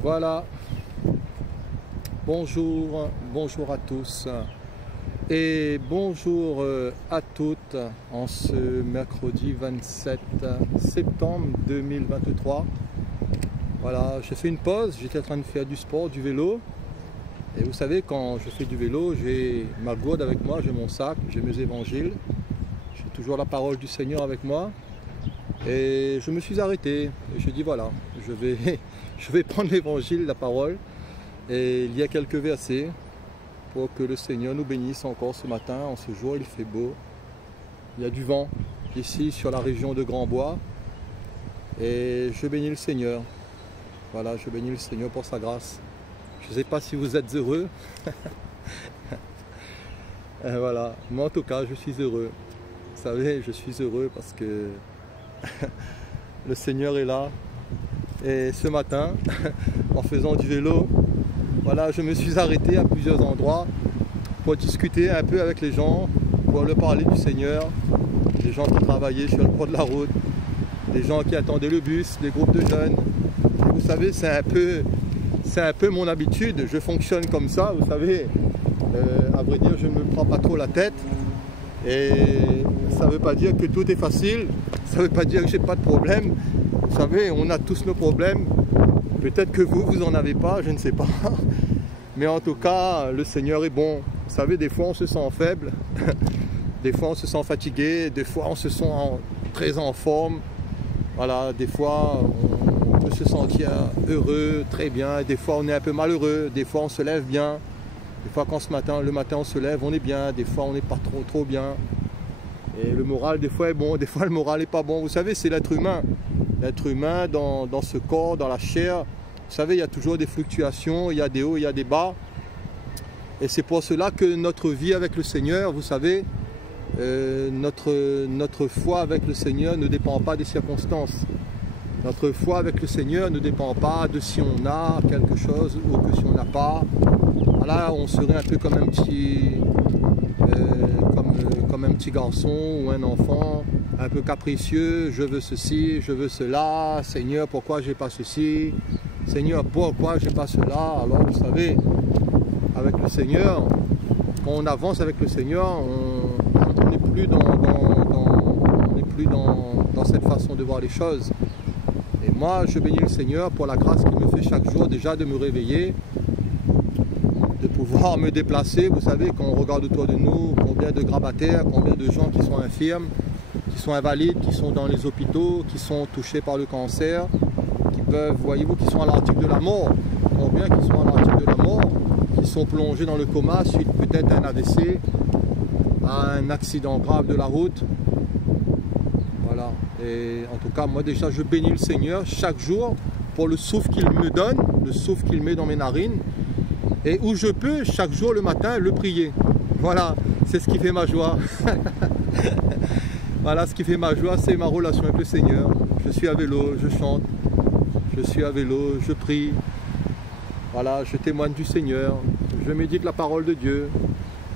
Voilà, bonjour, bonjour à tous et bonjour à toutes en ce mercredi 27 septembre 2023. Voilà, j'ai fait une pause, j'étais en train de faire du sport, du vélo. Et vous savez, quand je fais du vélo, j'ai ma gourde avec moi, j'ai mon sac, j'ai mes évangiles, j'ai toujours la parole du Seigneur avec moi. Et je me suis arrêté et je dis voilà, je vais prendre l'évangile, la parole. Et il y a quelques versets pour que le Seigneur nous bénisse encore ce matin. En ce jour, il fait beau. Il y a du vent ici sur la région de Grand-Bois. Et je bénis le Seigneur. Voilà, je bénis le Seigneur pour sa grâce. Je ne sais pas si vous êtes heureux. Et voilà, moi en tout cas, je suis heureux. Vous savez, je suis heureux parce que le Seigneur est là. Et ce matin, en faisant du vélo, voilà, je me suis arrêté à plusieurs endroits pour discuter un peu avec les gens, pour leur parler du Seigneur, des gens qui travaillaient sur le bord de la route, des gens qui attendaient le bus, des groupes de jeunes. Et vous savez, c'est un peu mon habitude, je fonctionne comme ça, vous savez. À vrai dire, je ne me prends pas trop la tête. Et ça ne veut pas dire que tout est facile, ça ne veut pas dire que j'ai pas de problème. Vous savez, on a tous nos problèmes. Peut-être que vous en avez pas, je ne sais pas. Mais en tout cas, le Seigneur est bon. Vous savez, des fois on se sent faible, des fois on se sent fatigué, des fois on se sent très en forme. Voilà, des fois on peut se sentir heureux, très bien. Des fois on est un peu malheureux, des fois on se lève bien. Des fois quand le matin on se lève, on est bien. Des fois on n'est pas trop bien. Et le moral des fois est bon, des fois le moral n'est pas bon. Vous savez, c'est l'être humain. L'être humain dans ce corps, dans la chair. Vous savez, il y a toujours des fluctuations, il y a des hauts, il y a des bas. Et c'est pour cela que notre vie avec le Seigneur, vous savez, notre foi avec le Seigneur ne dépend pas des circonstances. Notre foi avec le Seigneur ne dépend pas de si on a quelque chose ou que si on n'a pas. Voilà, on serait un peu comme un petit, comme un petit garçon ou un enfant, un peu capricieux. Je veux ceci, je veux cela. Seigneur, pourquoi j'ai pas ceci? Seigneur, pourquoi j'ai pas cela? Alors vous savez, avec le Seigneur, quand on avance avec le Seigneur, on n'est plus dans cette façon de voir les choses. Et moi, je bénis le Seigneur pour la grâce qu'il me fait chaque jour déjà de me réveiller, de pouvoir me déplacer. Vous savez, quand on regarde autour de nous, combien de grabataires, combien de gens qui sont infirmes, qui sont invalides, qui sont dans les hôpitaux, qui sont touchés par le cancer, qui peuvent, voyez-vous, qui sont à l'article de la mort. Combien qui sont à l'article de la mort, qui sont plongés dans le coma suite peut-être à un AVC, à un accident grave de la route. Voilà. Et en tout cas, moi déjà, je bénis le Seigneur chaque jour pour le souffle qu'il me donne, le souffle qu'il met dans mes narines, et où je peux chaque jour le matin le prier. Voilà, c'est ce qui fait ma joie. Voilà, ce qui fait ma joie, c'est ma relation avec le Seigneur. Je suis à vélo, je chante, je suis à vélo, je prie. Voilà, je témoigne du Seigneur, je médite la parole de Dieu.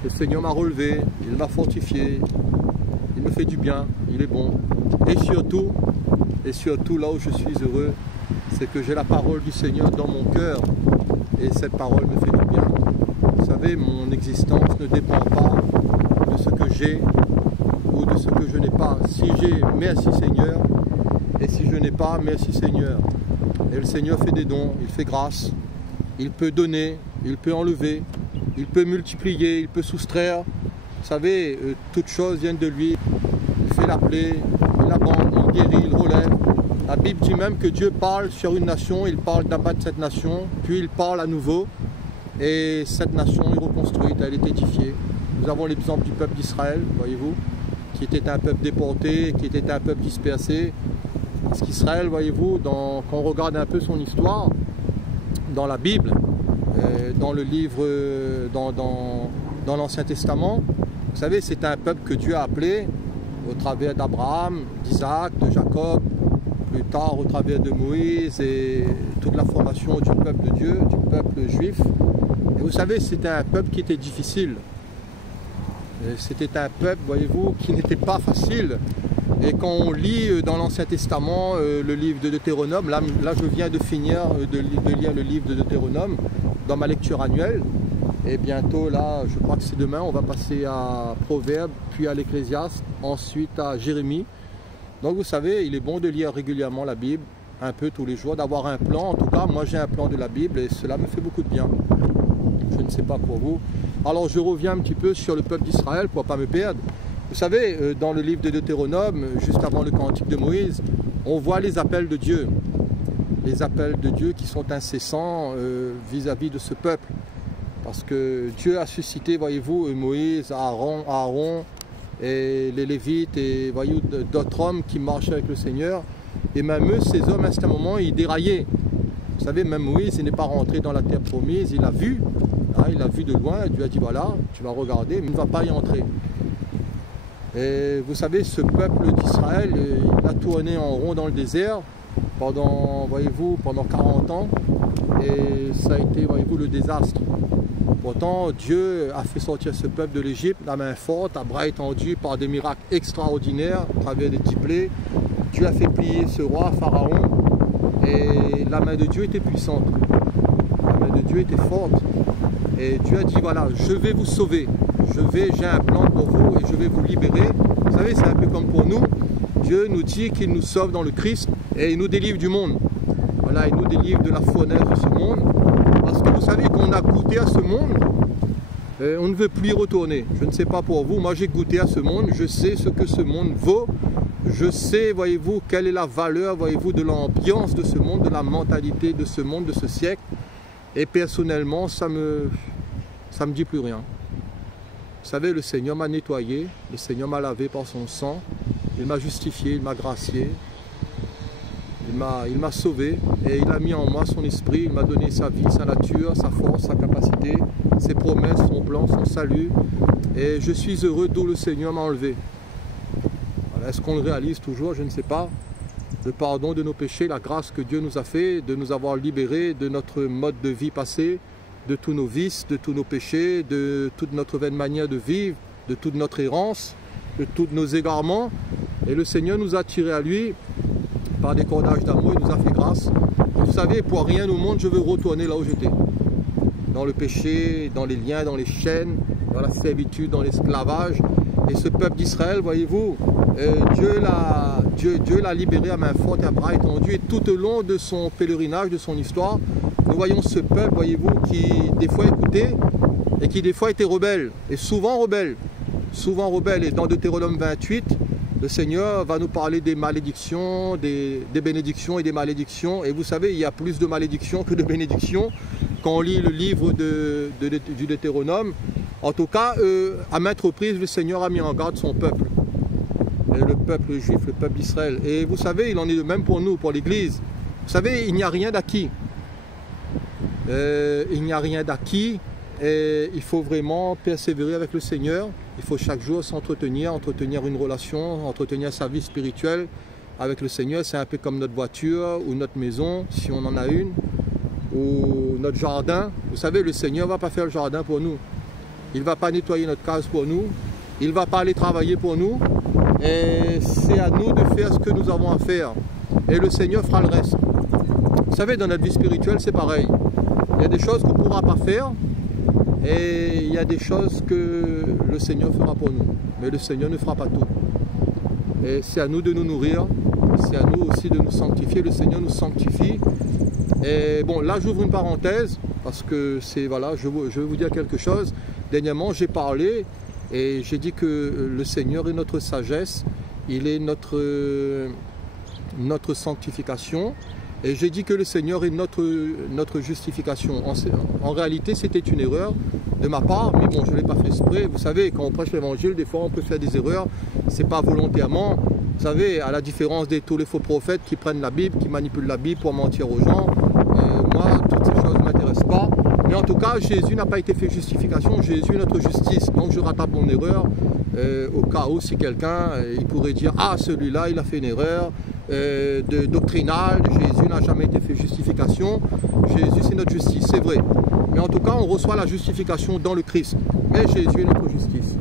Le Seigneur m'a relevé, il m'a fortifié, il me fait du bien, il est bon. Et surtout là où je suis heureux, c'est que j'ai la parole du Seigneur dans mon cœur. Et cette parole me fait du bien. Vous savez, mon existence ne dépend pas de ce que j'ai ou de ce que je n'ai pas. Si j'ai, merci Seigneur. Et si je n'ai pas, merci Seigneur. Et le Seigneur fait des dons, il fait grâce. Il peut donner, il peut enlever, il peut multiplier, il peut soustraire. Vous savez, toutes choses viennent de lui. Il fait la plaie, il abande, il guérit, il relève. La Bible dit même que Dieu parle sur une nation, il parle d'abattre cette nation, puis il parle à nouveau. Et cette nation est reconstruite, elle est édifiée. Nous avons l'exemple du peuple d'Israël, voyez-vous, qui était un peuple déporté, qui était un peuple dispersé. Parce qu'Israël, voyez-vous, quand on regarde un peu son histoire, dans la Bible, dans le livre, dans l'Ancien Testament, vous savez, c'est un peuple que Dieu a appelé au travers d'Abraham, d'Isaac, de Jacob, plus tard au travers de Moïse et toute la formation du peuple de Dieu, du peuple juif. Et vous savez, c'était un peuple qui était difficile. C'était un peuple, voyez-vous, qui n'était pas facile. Et quand on lit dans l'Ancien Testament le livre de Deutéronome, là je viens de finir de lire le livre de Deutéronome dans ma lecture annuelle. Et bientôt, là, je crois que c'est demain, on va passer à Proverbes, puis à l'Ecclésiaste, ensuite à Jérémie. Donc vous savez, il est bon de lire régulièrement la Bible, un peu tous les jours, d'avoir un plan. En tout cas, moi j'ai un plan de la Bible et cela me fait beaucoup de bien. Je ne sais pas pour vous. Alors je reviens un petit peu sur le peuple d'Israël pour ne pas me perdre. Vous savez, dans le livre de Deutéronome, juste avant le cantique de Moïse, on voit les appels de Dieu. Les appels de Dieu qui sont incessants vis-à-vis de ce peuple. Parce que Dieu a suscité, voyez-vous, Moïse, Aaron et les Lévites et voyez-vous, d'autres hommes qui marchaient avec le Seigneur. Et même eux, ces hommes, à un moment, ils déraillaient. Vous savez, même Moïse, il n'est pas rentré dans la terre promise, il a vu. Hein, il a vu de loin, Dieu a dit, voilà, tu vas regarder, mais il ne va pas y entrer. Et vous savez, ce peuple d'Israël, il a tourné en rond dans le désert pendant, voyez-vous, pendant 40 ans. Et ça a été, voyez-vous, le désastre. Pourtant, Dieu a fait sortir ce peuple de l'Égypte, la main forte, à bras étendus, par des miracles extraordinaires, à travers des 10 plaies. Dieu a fait plier ce roi, Pharaon, et la main de Dieu était puissante. La main de Dieu était forte. Et Dieu a dit, voilà, je vais vous sauver. J'ai un plan pour vous et je vais vous libérer. Vous savez, c'est un peu comme pour nous. Dieu nous dit qu'il nous sauve dans le Christ et il nous délivre du monde. Voilà, il nous délivre de la fournaise de ce monde. Parce que vous savez qu'on a goûté à ce monde, on ne veut plus y retourner. Je ne sais pas pour vous, moi j'ai goûté à ce monde, je sais ce que ce monde vaut, je sais, voyez-vous, quelle est la valeur, voyez-vous, de l'ambiance de ce monde, de la mentalité de ce monde, de ce siècle. Et personnellement, ça me dit plus rien. Vous savez, le Seigneur m'a nettoyé, le Seigneur m'a lavé par son sang, il m'a justifié, il m'a gracié. Il m'a sauvé et il a mis en moi son esprit, il m'a donné sa vie, sa nature, sa force, sa capacité, ses promesses, son plan, son salut. Et je suis heureux d'où le Seigneur m'a enlevé. Voilà, est-ce qu'on le réalise toujours? Je ne sais pas. Le pardon de nos péchés, la grâce que Dieu nous a fait, de nous avoir libérés de notre mode de vie passé, de tous nos vices, de tous nos péchés, de toute notre vaine manière de vivre, de toute notre errance, de tous nos égarements. Et le Seigneur nous a tirés à lui par des cordages d'amour, il nous a fait grâce. Et vous savez, pour rien au monde, je veux retourner là où j'étais. Dans le péché, dans les liens, dans les chaînes, dans la servitude, dans l'esclavage. Et ce peuple d'Israël, voyez-vous, Dieu l'a libéré à main forte et à bras étendus. Et tout au long de son pèlerinage, de son histoire, nous voyons ce peuple, voyez-vous, qui des fois écoutait et qui des fois était rebelle. Et souvent rebelle. Souvent rebelle. Et dans Deutéronome 28, le Seigneur va nous parler des malédictions, des bénédictions et des malédictions. Et vous savez, il y a plus de malédictions que de bénédictions quand on lit le livre du Deutéronome. En tout cas, à maintes reprises, le Seigneur a mis en garde son peuple. Et le peuple juif, le peuple d'Israël. Et vous savez, il en est de même pour nous, pour l'Église. Vous savez, il n'y a rien d'acquis. Il n'y a rien d'acquis. Et il faut vraiment persévérer avec le Seigneur. Il faut chaque jour s'entretenir, entretenir une relation, entretenir sa vie spirituelle avec le Seigneur. C'est un peu comme notre voiture ou notre maison, si on en a une, ou notre jardin. Vous savez, le Seigneur ne va pas faire le jardin pour nous. Il ne va pas nettoyer notre case pour nous. Il ne va pas aller travailler pour nous. Et c'est à nous de faire ce que nous avons à faire. Et le Seigneur fera le reste. Vous savez, dans notre vie spirituelle, c'est pareil. Il y a des choses qu'on ne pourra pas faire. Et il y a des choses que le Seigneur fera pour nous. Mais le Seigneur ne fera pas tout. Et c'est à nous de nous nourrir. C'est à nous aussi de nous sanctifier. Le Seigneur nous sanctifie. Et bon, là j'ouvre une parenthèse. Parce que c'est, voilà, je veux vous dire quelque chose. Dernièrement, j'ai parlé et j'ai dit que le Seigneur est notre sagesse. Il est notre sanctification. Et j'ai dit que le Seigneur est notre justification. En réalité, c'était une erreur de ma part, mais bon, je ne l'ai pas fait exprès. Vous savez, quand on prêche l'évangile, des fois on peut faire des erreurs. Ce n'est pas volontairement. Vous savez, à la différence de tous les faux prophètes qui prennent la Bible, qui manipulent la Bible pour mentir aux gens, moi, toutes ces choses ne m'intéressent pas. Mais en tout cas, Jésus n'a pas été fait justification. Jésus est notre justice. Donc je rattrape mon erreur. Au cas où, si quelqu'un, il pourrait dire « Ah, celui-là, il a fait une erreur ». Doctrinale, Jésus n'a jamais été fait justification. Jésus, c'est notre justice, c'est vrai. Mais en tout cas, on reçoit la justification dans le Christ. Mais Jésus est notre justice.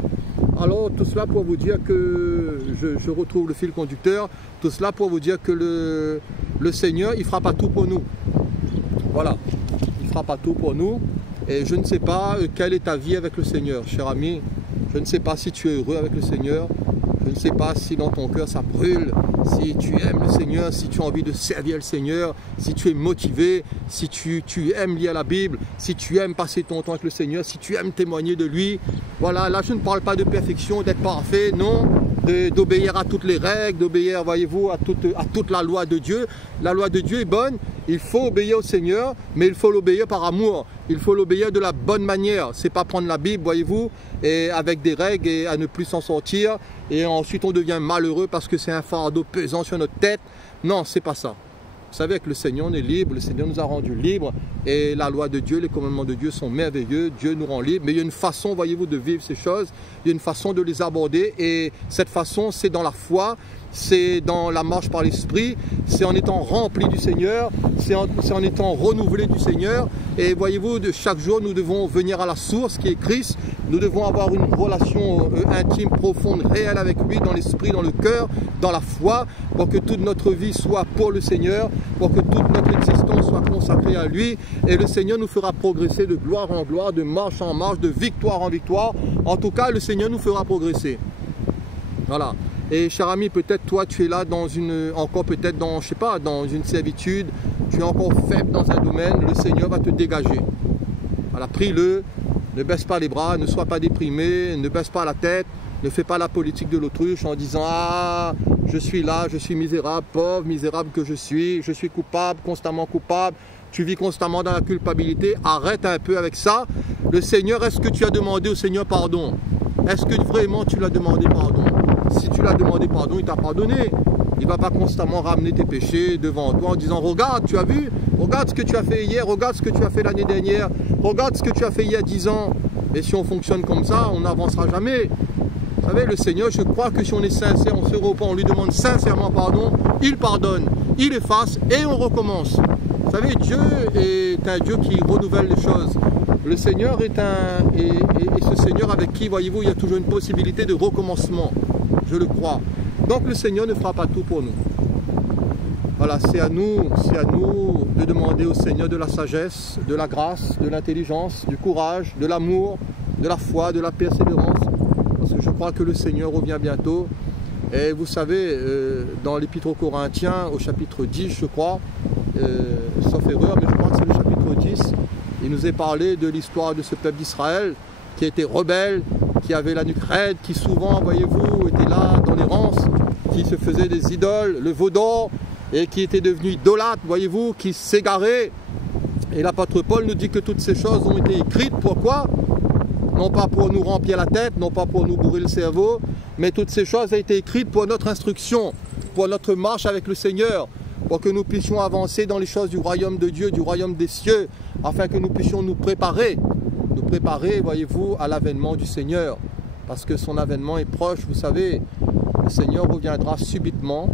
Alors, tout cela pour vous dire que je retrouve le fil conducteur. Tout cela pour vous dire que le Seigneur, il ne fera pas tout pour nous. Voilà, il ne fera pas tout pour nous. Et je ne sais pas quelle est ta vie avec le Seigneur, cher ami. Je ne sais pas si tu es heureux avec le Seigneur. Je ne sais pas si dans ton cœur ça brûle, si tu aimes le Seigneur, si tu as envie de servir le Seigneur, si tu es motivé, si tu aimes lire la Bible, si tu aimes passer ton temps avec le Seigneur, si tu aimes témoigner de lui. Voilà, là je ne parle pas de perfection, d'être parfait, non, d'obéir à toutes les règles, d'obéir, voyez-vous, à toute la loi de Dieu. La loi de Dieu est bonne, il faut obéir au Seigneur, mais il faut l'obéir par amour. Il faut l'obéir de la bonne manière. C'est pas prendre la Bible, voyez-vous, et avec des règles et à ne plus s'en sortir. Et ensuite on devient malheureux parce que c'est un fardeau pesant sur notre tête. Non, c'est pas ça. Vous savez, avec le Seigneur, on est libre. Le Seigneur nous a rendus libres. Et la loi de Dieu, les commandements de Dieu sont merveilleux. Dieu nous rend libres. Mais il y a une façon, voyez-vous, de vivre ces choses. Il y a une façon de les aborder. Et cette façon, c'est dans la foi. C'est dans la marche par l'Esprit, c'est en étant rempli du Seigneur, c'est en étant renouvelé du Seigneur. Et voyez-vous, de chaque jour, nous devons venir à la source qui est Christ. Nous devons avoir une relation intime, profonde, réelle avec lui, dans l'esprit, dans le cœur, dans la foi, pour que toute notre vie soit pour le Seigneur, pour que toute notre existence soit consacrée à lui. Et le Seigneur nous fera progresser de gloire en gloire, de marche en marche, de victoire en victoire. En tout cas, le Seigneur nous fera progresser. Voilà. Et cher ami, peut-être toi tu es là dans encore peut-être dans, je sais pas, dans une servitude, tu es encore faible dans un domaine, le Seigneur va te dégager. Voilà, prie-le, ne baisse pas les bras, ne sois pas déprimé, ne baisse pas la tête, ne fais pas la politique de l'autruche en disant « Ah, je suis là, je suis misérable, pauvre, misérable que je suis coupable, constamment coupable, tu vis constamment dans la culpabilité. » Arrête un peu avec ça. Le Seigneur, est-ce que tu as demandé au Seigneur pardon? Est-ce que vraiment tu l'as demandé pardon? Si tu l'as demandé pardon, il t'a pardonné. Il ne va pas constamment ramener tes péchés devant toi en disant « Regarde, tu as vu? Regarde ce que tu as fait hier, regarde ce que tu as fait l'année dernière, regarde ce que tu as fait il y a 10 ans. » Et si on fonctionne comme ça, on n'avancera jamais. Vous savez, le Seigneur, je crois que si on est sincère, on se repent, on lui demande sincèrement pardon, il pardonne, il efface et on recommence. Vous savez, Dieu est un Dieu qui renouvelle les choses. Le Seigneur est ce Seigneur avec qui, voyez-vous, il y a toujours une possibilité de recommencement. Je le crois. Donc le Seigneur ne fera pas tout pour nous. Voilà, c'est à nous de demander au Seigneur de la sagesse, de la grâce, de l'intelligence, du courage, de l'amour, de la foi, de la persévérance. Parce que je crois que le Seigneur revient bientôt. Et vous savez, dans l'Épître aux Corinthiens, au chapitre 10, je crois, sauf erreur, mais je crois que c'est le chapitre 10, il nous est parlé de l'histoire de ce peuple d'Israël qui était rebelle, qui avait la nuque raide, qui souvent, voyez-vous, était là dans l'errance, qui se faisait des idoles, le veau d'or, et qui était devenu idolâtre, voyez-vous, qui s'égarait. Et l'apôtre Paul nous dit que toutes ces choses ont été écrites, pourquoi? Non pas pour nous remplir la tête, non pas pour nous bourrer le cerveau, mais toutes ces choses ont été écrites pour notre instruction, pour notre marche avec le Seigneur, pour que nous puissions avancer dans les choses du royaume de Dieu, du royaume des cieux, afin que nous puissions nous préparer, voyez-vous, à l'avènement du Seigneur, parce que son avènement est proche. Vous savez, le Seigneur reviendra subitement,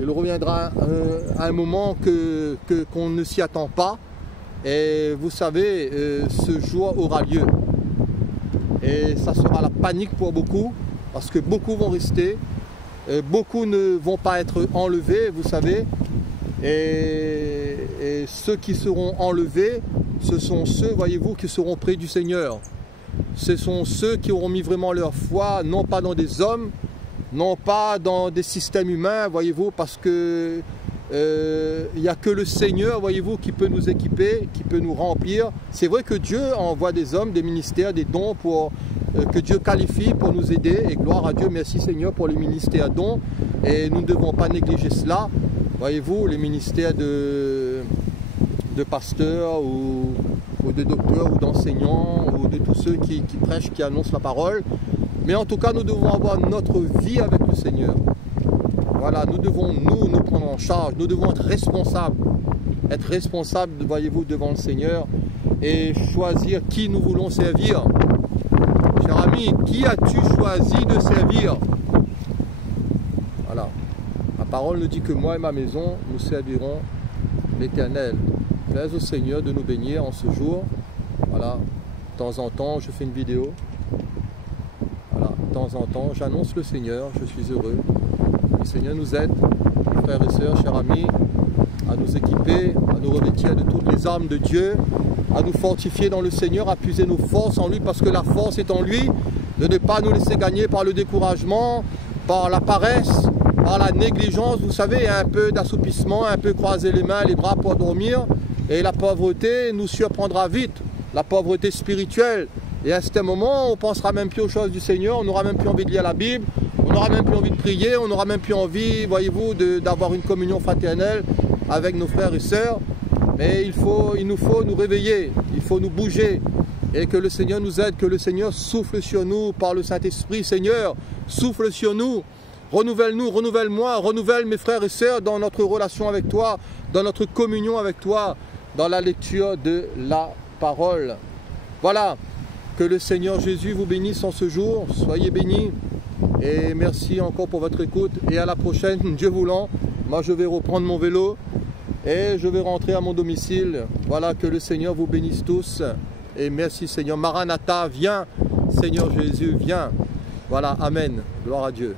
il reviendra à un moment qu'on ne s'y attend pas, et vous savez, ce jour aura lieu, et ça sera la panique pour beaucoup, parce que beaucoup vont rester, beaucoup ne vont pas être enlevés, vous savez, et ceux qui seront enlevés, ce sont ceux, voyez-vous, qui seront près du Seigneur. Ce sont ceux qui auront mis vraiment leur foi, non pas dans des hommes, non pas dans des systèmes humains, voyez-vous, parce que il n'y a que le Seigneur, voyez-vous, qui peut nous équiper, qui peut nous remplir. C'est vrai que Dieu envoie des hommes, des ministères, des dons que Dieu qualifie pour nous aider, et gloire à Dieu, merci Seigneur pour les ministères dons, et nous ne devons pas négliger cela. Voyez-vous, les ministères de pasteurs ou de docteurs ou d'enseignants ou de tous ceux qui prêchent, qui annoncent la parole. Mais en tout cas, nous devons avoir notre vie avec le Seigneur. Voilà, nous devons nous prendre en charge, nous devons être responsables, voyez-vous, devant le Seigneur et choisir qui nous voulons servir. Cher ami, qui as-tu choisi de servir? Voilà, la parole nous dit que moi et ma maison, nous servirons l'Éternel. Plaise au Seigneur de nous bénir en ce jour. Voilà, de temps en temps, je fais une vidéo. Voilà, temps en temps, j'annonce le Seigneur, je suis heureux. Le Seigneur nous aide, frères et sœurs, chers amis, à nous équiper, à nous revêtir de toutes les armes de Dieu, à nous fortifier dans le Seigneur, à puiser nos forces en lui, parce que la force est en lui, de ne pas nous laisser gagner par le découragement, par la paresse, par la négligence. Vous savez, un peu d'assoupissement, un peu croiser les mains, les bras pour dormir, et la pauvreté nous surprendra vite, la pauvreté spirituelle. Et à ce moment, on ne pensera même plus aux choses du Seigneur, on n'aura même plus envie de lire la Bible, on n'aura même plus envie de prier, on n'aura même plus envie, voyez-vous, d'avoir une communion fraternelle avec nos frères et sœurs. Mais il nous faut nous réveiller, il faut nous bouger et que le Seigneur nous aide, que le Seigneur souffle sur nous par le Saint-Esprit. Seigneur, souffle sur nous, renouvelle-nous, renouvelle-moi, renouvelle mes frères et sœurs dans notre relation avec toi, dans notre communion avec toi, dans la lecture de la parole. Voilà, que le Seigneur Jésus vous bénisse en ce jour, soyez bénis et merci encore pour votre écoute et à la prochaine, Dieu voulant. Moi je vais reprendre mon vélo et je vais rentrer à mon domicile. Voilà, que le Seigneur vous bénisse tous et merci Seigneur. Maranatha, viens, Seigneur Jésus, viens. Voilà, amen, gloire à Dieu.